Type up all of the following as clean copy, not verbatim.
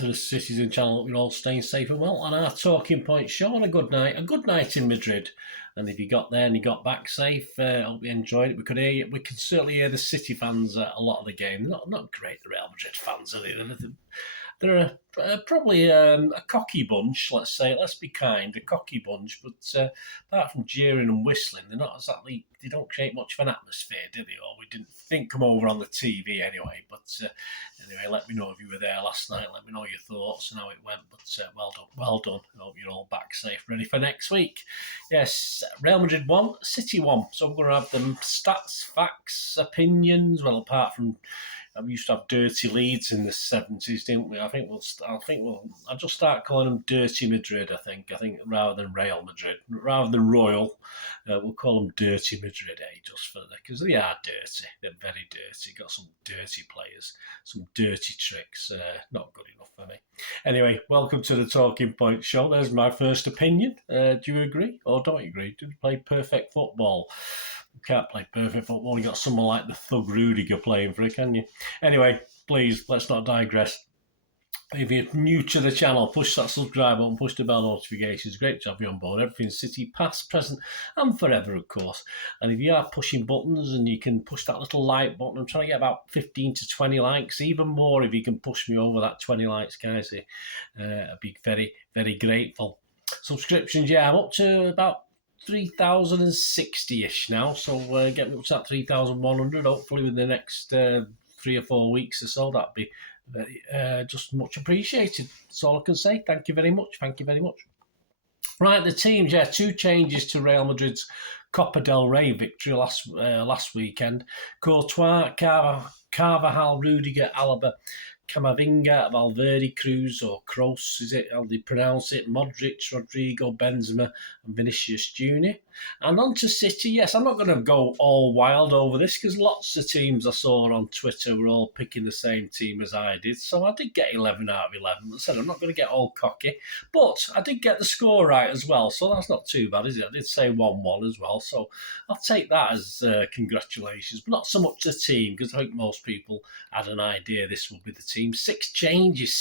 to the Citizen channel. Hope you're all staying safe and well on our talking point show on a good night in Madrid. And if you got there and you got back safe, hope you enjoyed it. We can certainly hear the City fans at a lot of the game. Not great, the Real Madrid fans, are they? They're probably a cocky bunch, let's say. Let's be kind, a cocky bunch. But apart from jeering and whistling, they don't create much of an atmosphere, do they? Or we didn't come over on the TV anyway. But anyway, let me know if you were there last night. Let me know your thoughts and how it went. But well done. I hope you're all back safe, ready for next week. Yes, Real Madrid won, City won. So we're going to have them stats, facts, opinions. Well, apart from we used to have dirty Leeds in the 70s, didn't we? I'll just start calling them Dirty Madrid. I think rather than Real Madrid, rather than Royal, we'll call them Dirty Madrid. Just for because they are dirty. They're very dirty. Got some dirty players, some dirty tricks. Not good enough for me. Anyway, welcome to the Talking Point Show. There's my first opinion. Do you agree or don't you agree? Do they play perfect football? You can't play perfect football. You got someone like the Thug Rudiger playing for it, can you? Anyway, please, let's not digress. If you're new to the channel, push that subscribe button, push the bell notifications. Great to have you on board. Everything City, past, present, and forever, of course. And if you are pushing buttons and you can push that little like button, I'm trying to get about 15 to 20 likes, even more if you can push me over that 20 likes, guys. I'd be very, very grateful. Subscriptions, I'm up to about 3,060-ish now, so get me up to that 3,100 hopefully within the next 3 or 4 weeks or so. That'd be very just much appreciated. That's all I can say. Thank you very much. Right, the teams, 2 changes to Real Madrid's Copa del Rey victory last weekend. Courtois, Carvajal, Rudiger, Alaba, Camavinga, Valverde, Cruz, or Kroos, is it how they pronounce it? Modric, Rodrigo, Benzema, and Vinicius Jr. And on to City. Yes, I'm not going to go all wild over this because lots of teams I saw on Twitter were all picking the same team as I did. So I did get 11 out of 11. I said I'm not going to get all cocky, but I did get the score right as well. So that's not too bad, is it? I did say 1-1 as well. So I'll take that as congratulations, but not so much the team because I think most people had an idea this would be the team. 6 changes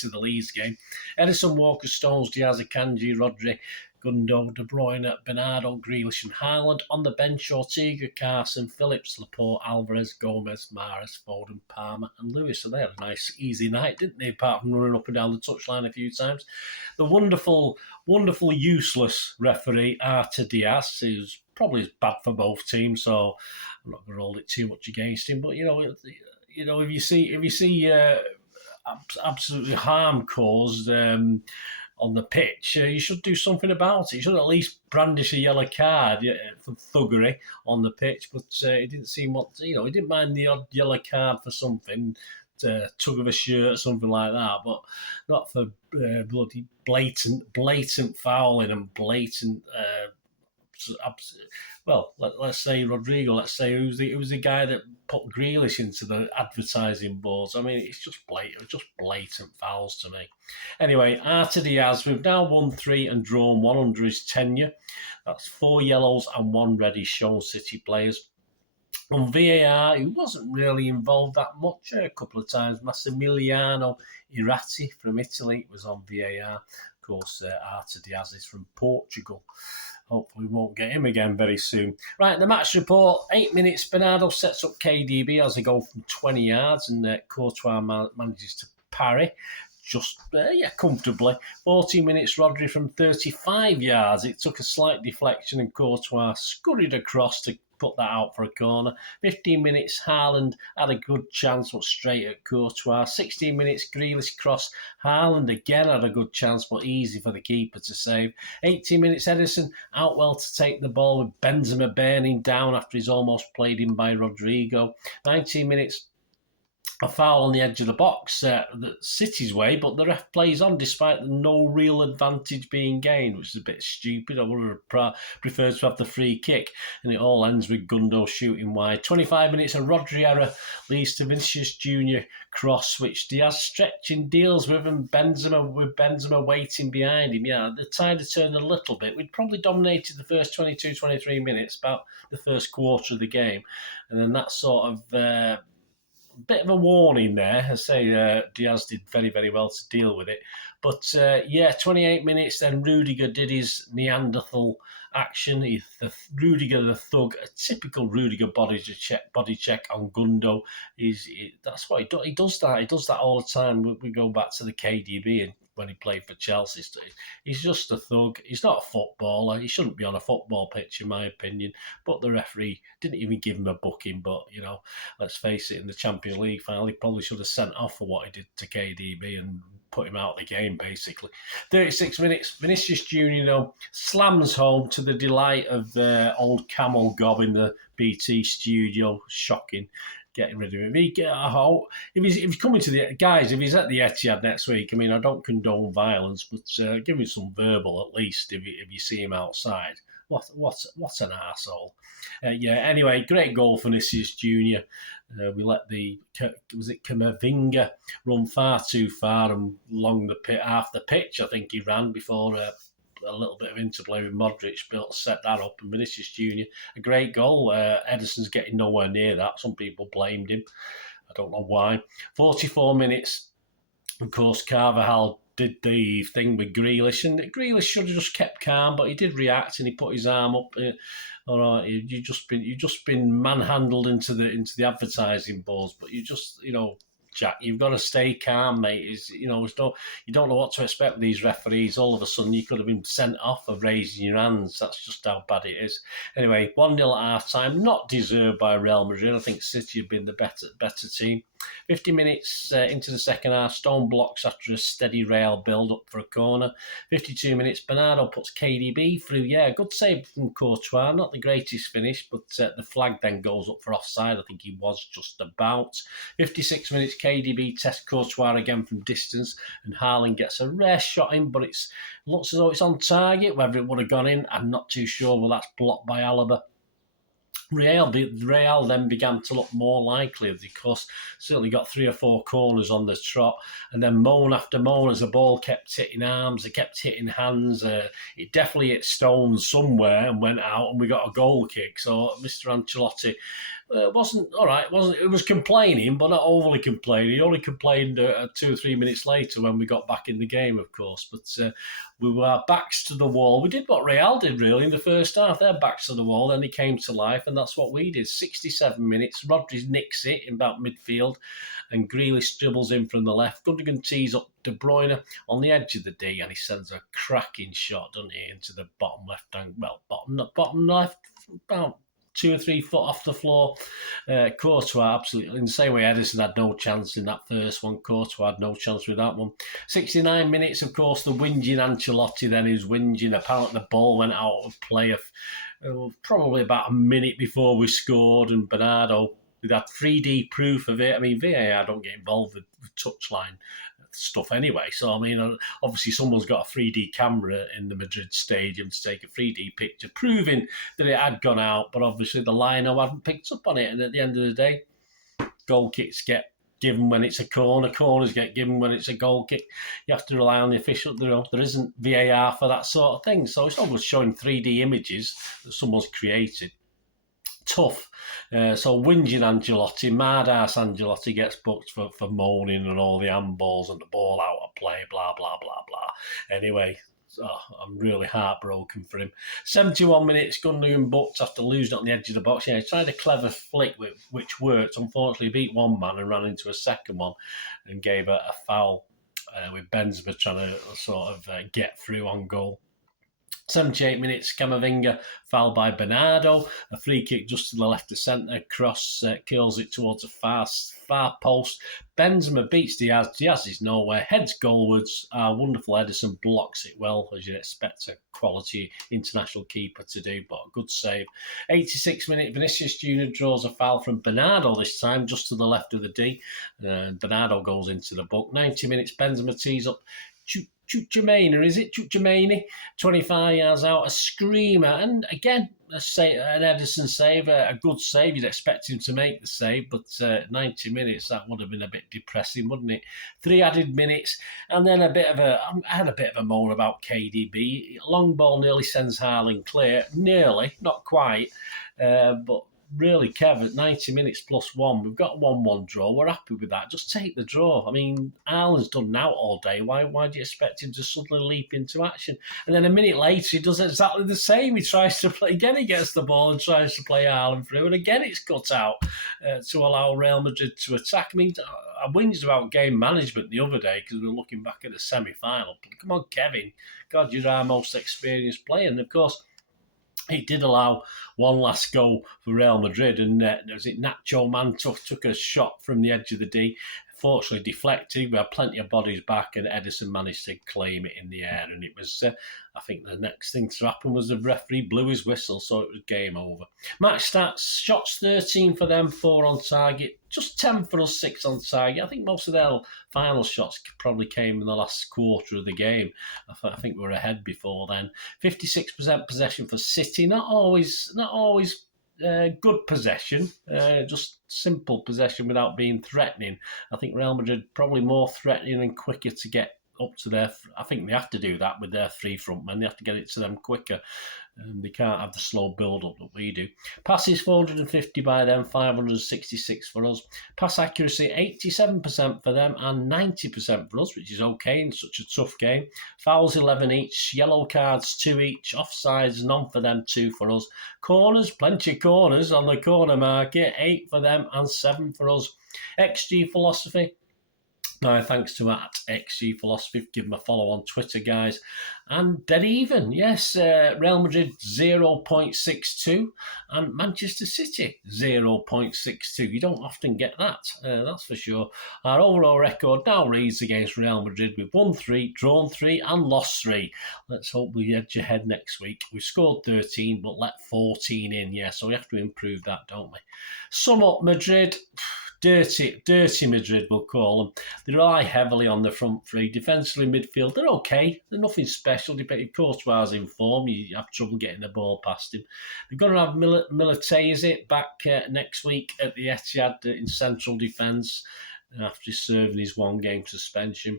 to the Leeds game. Edison, Walker, Stones, Diaz, Akanji, Rodri, Gundo, De Bruyne, Bernardo, Grealish and Haaland. On the bench, Ortega, Carson, Phillips, Laporte, Alvarez, Gomez, Mahrez, Foden, Palmer and Lewis. So they had a nice, easy night, didn't they, apart from running up and down the touchline a few times. The wonderful, useless referee, Artur Diaz, who's probably bad for both teams, so I'm not going to hold it too much against him. But, if you see absolutely harm caused on the pitch, you should do something about it. You should at least brandish a yellow card for thuggery on the pitch. But he didn't seem he didn't mind the odd yellow card for something, tug of a shirt, something like that. But not for bloody blatant fouling and blatant. Well, let's say Rodrigo. Let's say who's the guy that put Grealish into the advertising boards. I mean, it's just blatant fouls to me. Anyway, Artur Diaz, we've now won 3 and drawn 1 under his tenure. That's 4 yellows and 1 red he's shown City players. On VAR, he wasn't really involved that much. A couple of times, Massimiliano Irati from Italy was on VAR. Of course, Artur Diaz is from Portugal. Hopefully we won't get him again very soon. Right, the match report, 8 minutes, Bernardo sets up KDB as they go from 20 yards and Courtois manages to parry just, comfortably. 14 minutes, Rodri from 35 yards. It took a slight deflection and Courtois scurried across to put that out for a corner. 15 minutes, Haaland had a good chance, but straight at Courtois. 16 minutes, Grealish cross. Haaland again had a good chance, but easy for the keeper to save. 18 minutes, Edison out well to take the ball with Benzema burning down after he's almost played in by Rodrigo. 19 minutes, a foul on the edge of the box the City's way, but the ref plays on despite no real advantage being gained, which is a bit stupid. I would have preferred to have the free kick, and it all ends with Gundo shooting wide. 25 minutes, a Rodri error leads to Vinicius Jr. cross, which Diaz stretching deals with, and Benzema waiting behind him. Yeah, the tide had turned a little bit. We'd probably dominated the first 22, 23 minutes, about the first quarter of the game, and then that sort of bit of a warning there. I say Diaz did very, very well to deal with it. But 28 minutes, then Rudiger did his Neanderthal action. Rudiger the thug, a typical Rudiger body check on Gundo. That's what he does. He does that. He does that all the time. We go back to the KDB and when he played for Chelsea. He's just a thug. He's not a footballer. He shouldn't be on a football pitch, in my opinion. But the referee didn't even give him a booking. But, let's face it, in the Champions League final, he probably should have sent off for what he did to KDB and put him out of the game, basically. 36 minutes, Vinicius Junior, slams home to the delight of old Camel Gob in the BT studio. Shocking. Getting rid of him. If he's coming to the guys, if he's at the Etihad next week, I mean, I don't condone violence, but give him some verbal at least if you see him outside. What an arsehole. Anyway, great goal for Vinicius Junior. We let Camavinga run far too far and along half the pitch. I think he ran before a little bit of interplay with Modric built set that up, and Vinicius Junior, a great goal. Ederson's getting nowhere near that. Some people blamed him. I don't know why. 44 minutes. Of course, Carvajal did the thing with Grealish, and Grealish should have just kept calm, but he did react and he put his arm up. All right, you've just been manhandled into the advertising boards, but you just Jack, you've got to stay calm, mate. You don't know what to expect with these referees. All of a sudden, you could have been sent off for raising your hands. That's just how bad it is. Anyway, 1-0 at half-time. Not deserved by Real Madrid. I think City have been the better team. 50 minutes into the second half, Stone blocks after a steady Real build-up for a corner. 52 minutes, Bernardo puts KDB through. Yeah, good save from Courtois. Not the greatest finish, but the flag then goes up for offside. I think he was just about. 56 minutes, KDB tests Courtois again from distance, and Haaland gets a rare shot in, but it looks as though it's on target. Whether it would have gone in, I'm not too sure. Well, that's blocked by Alaba. Real then began to look more likely because certainly got 3 or 4 corners on the trot, and then moan after moan as the ball kept hitting arms, it kept hitting hands. It definitely hit stones somewhere and went out, and we got a goal kick. So Mr. Ancelotti wasn't all right. It was complaining, but not overly complaining. He only complained 2 or 3 minutes later when we got back in the game, of course. But we were our backs to the wall. We did what Real did really in the first half. Their backs to the wall, then he came to life, and that's what we did. 67 minutes. Rodri nicks it in about midfield, and Grealish dribbles in from the left. Gundogan tees up De Bruyne on the edge of the D, and he sends a cracking shot, doesn't he, into the bottom left, about 2 or 3 foot off the floor. Courtois, absolutely. In the same way Ederson had no chance in that first one, Courtois had no chance with that one. 69 minutes, of course, the whinging Ancelotti then is whinging. Apparently the ball went out of play probably about a minute before we scored, and Bernardo, we've had 3D proof of it. I mean, VAR don't get involved with touchline stuff anyway. So, I mean, obviously someone's got a 3D camera in the Madrid stadium to take a 3D picture proving that it had gone out, but obviously the lino hadn't picked up on it. And at the end of the day, goal kicks get given when it's a corner, corners get given when it's a goal kick. You have to rely on the official. There isn't VAR for that sort of thing. So it's almost showing 3D images that someone's created. Tough. So whinging Ancelotti, mad-ass Ancelotti gets booked for moaning and all the handballs and the ball out of play, blah, blah, blah, blah. Anyway, I'm really heartbroken for him. 71 minutes, Gundogan booked after losing on the edge of the box. Yeah, he tried a clever flick which worked. Unfortunately, he beat one man and ran into a second one and gave a foul with Benzema trying to sort of get through on goal. 78 minutes, Camavinga fouled by Bernardo. A free kick just to the left of centre. Cross curls it towards a far post. Benzema beats Diaz. Diaz is nowhere. Heads goalwards. Our wonderful Ederson blocks it well, as you'd expect a quality international keeper to do, but a good save. 86 minutes, Vinicius Junior draws a foul from Bernardo this time, just to the left of the D. Bernardo goes into the book. 90 minutes, Benzema tees up Chouameni, 25 yards out, a screamer, and again, an Ederson save, a good save. You'd expect him to make the save, but 90 minutes, that would have been a bit depressing, wouldn't it? 3 added minutes, and then I had a bit of a moan about KDB. Long ball nearly sends Haaland clear, nearly, not quite, but really, Kev, at 90 minutes plus one, we've got a 1-1 draw. We're happy with that. Just take the draw. I mean, Ireland's done out all day. Why do you expect him to suddenly leap into action? And then a minute later, he does exactly the same. He tries to play, again, he gets the ball and tries to play Ireland through. And again, it's cut out to allow Real Madrid to attack. I mean, I whinged about game management the other day because we were looking back at the semi-final. But come on, Kevin. God, you're our most experienced player. And of course, he did allow one last goal for Real Madrid, and was it Nacho Man took a shot from the edge of the D. Fortunately deflected. We had plenty of bodies back, and Edison managed to claim it in the air. And it was, I think the next thing to happen was the referee blew his whistle, so it was game over. Match stats, shots 13 for them, 4 on target, just 10 for us, 6 on target. I think most of their final shots probably came in the last quarter of the game. I think we were ahead before then. 56% possession for City, not always good possession, just simple possession without being threatening. I think Real Madrid probably more threatening and quicker to get up to their. I think they have to do that with their 3 front men. They have to get it to them quicker. They can't have the slow build-up that we do. Passes 450 by them, 566 for us. Pass accuracy 87% for them and 90% for us, which is okay in such a tough game. Fouls 11 each, yellow cards 2 each, offsides none for them, 2 for us. Corners, plenty of corners on the corner market, 8 for them and 7 for us. XG philosophy. Thanks to @XG Philosophy. Give them a follow on Twitter, guys. And dead even, yes. Real Madrid 0.62 and Manchester City 0.62. You don't often get that, that's for sure. Our overall record now reads against Real Madrid: we've won 3, drawn 3 and lost 3. Let's hope we edge ahead next week. We've scored 13 but let 14 in, so we have to improve that, don't we? Sum up Madrid. Dirty Madrid, we'll call them. They rely heavily on the front 3. Defensively, midfield, they're okay. They're nothing special. If Courtois in form, you have trouble getting the ball past him. They're going to have Militay back next week at the Etihad in central defence after serving his 1-game suspension.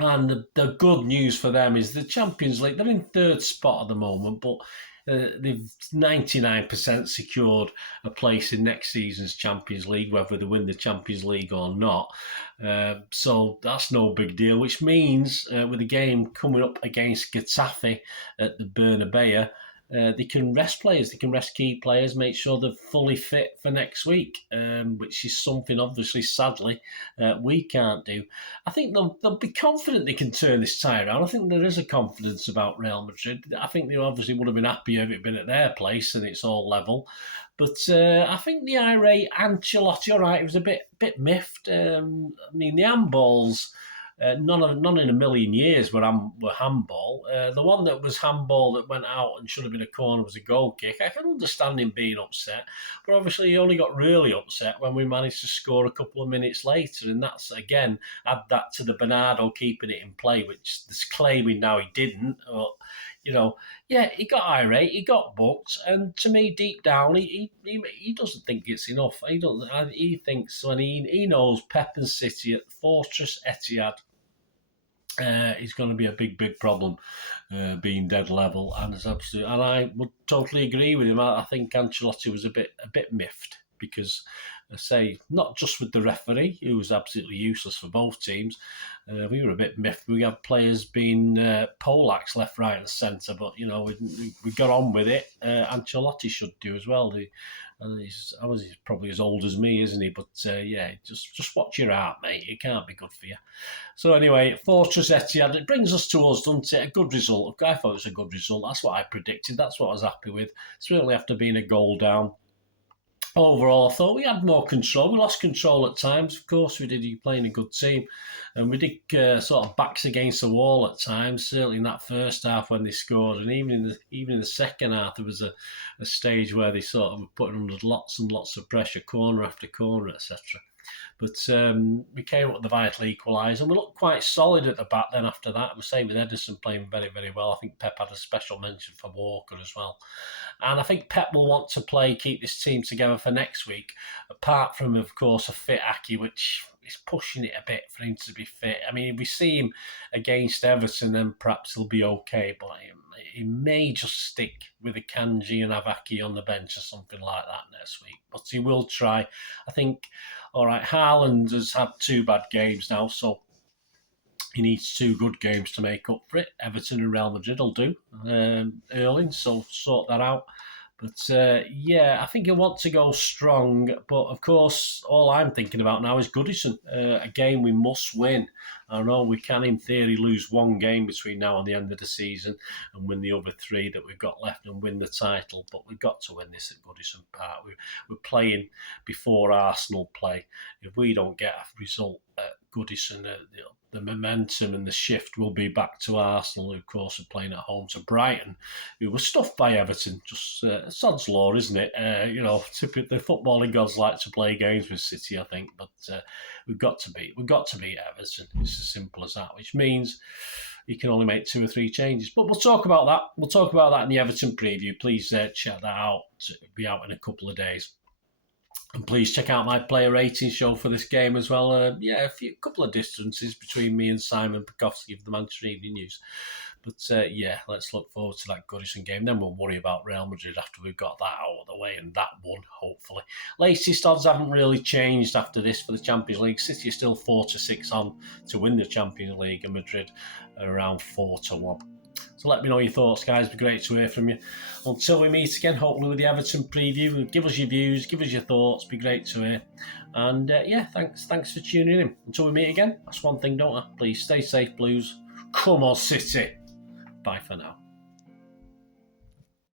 And the good news for them is the Champions League. They're in 3rd spot at the moment, but they've 99% secured a place in next season's Champions League, whether they win the Champions League or not. So that's no big deal, which means with the game coming up against Getafe at the Bernabeu, they can rest players, they can rest key players, make sure they're fully fit for next week, which is something, obviously, sadly, we can't do. I think they'll be confident they can turn this tie around. I think there is a confidence about Real Madrid. I think they obviously would have been happier if it had been at their place and it's all level. But I think the irate Ancelotti, all right, it was a bit miffed. I mean, the handballs... none in a million years were handball. The one that was handball that went out and should have been a corner was a goal kick. I can understand him being upset, but obviously he only got really upset when we managed to score a couple of minutes later, and that's, again, add that to the Bernardo keeping it in play, which there's claiming now he didn't. But, he got irate, he got booked, and to me, deep down, he doesn't think it's enough. He thinks when he knows Pep and City at Fortress Etihad is going to be a big problem, being dead level, and it's absolute. And I would totally agree with him. I think Ancelotti was a bit miffed because, I say, not just with the referee, who was absolutely useless for both teams. We were a bit miffed. We had players being Polacks left, right, and centre, but we got on with it. Ancelotti should do as well. He's probably as old as me, isn't he? But just watch your heart, mate. It can't be good for you. So anyway, Fortress Etihad, it brings us to us, doesn't it? A good result. I thought it was a good result. That's what I predicted. That's what I was happy with. Certainly after being a goal down. Overall, I thought we had more control. We lost control at times. Of course, we did. You're playing a good team. And we did sort of backs against the wall at times, certainly in that first half when they scored. And even in the second half, there was a stage where they sort of were putting under lots and lots of pressure, corner after corner, etc. But we came up with the vital equaliser, and we looked quite solid at the back then after that. We say with Edison playing very, very well. I think Pep had a special mention for Walker as well. And I think Pep will want to keep this team together for next week, apart from, of course, a fit Aki, which is pushing it a bit for him to be fit. I mean, if we see him against Everton, then perhaps he'll be okay, but he may just stick with Akanji and Avaki on the bench or something like that next week. But he will try. I think, all right, Haaland has had 2 bad games now, so he needs 2 good games to make up for it. Everton and Real Madrid will do early, so sort that out. But yeah, I think he'll want to go strong. But of course, all I'm thinking about now is Goodison, a game we must win. I know we can, in theory, lose 1 game between now and the end of the season and win the other 3 that we've got left and win the title. But we've got to win this at Goodison Park. We're playing before Arsenal play. If we don't get a result at Goodison, the momentum and the shift will be back to Arsenal, who, of course, are playing at home to Brighton, who were stuffed by Everton. Just sod's law, isn't it? Typically, the footballing gods like to play games with City, I think, but we've got to beat Everton. It's as simple as that, which means you can only make 2 or 3 changes. But we'll talk about that. We'll talk about that in the Everton preview. Please check that out. It'll be out in a couple of days. And please check out my player rating show for this game as well. A couple of distances between me and Simon Pekowski of the Manchester Evening News. But let's look forward to that Goodison game. Then we'll worry about Real Madrid after we've got that out of the way, and that one, hopefully. Latest odds haven't really changed after this for the Champions League. City is still 4-6 on to win the Champions League, and Madrid are around 4-1. So let me know your thoughts, guys. It'd be great to hear from you. Until we meet again, hopefully with the Everton preview, give us your views, give us your thoughts. It'd be great to hear. And thanks for tuning in. Until we meet again, that's one thing, don't I? Please stay safe, Blues. Come on, City. Bye for now.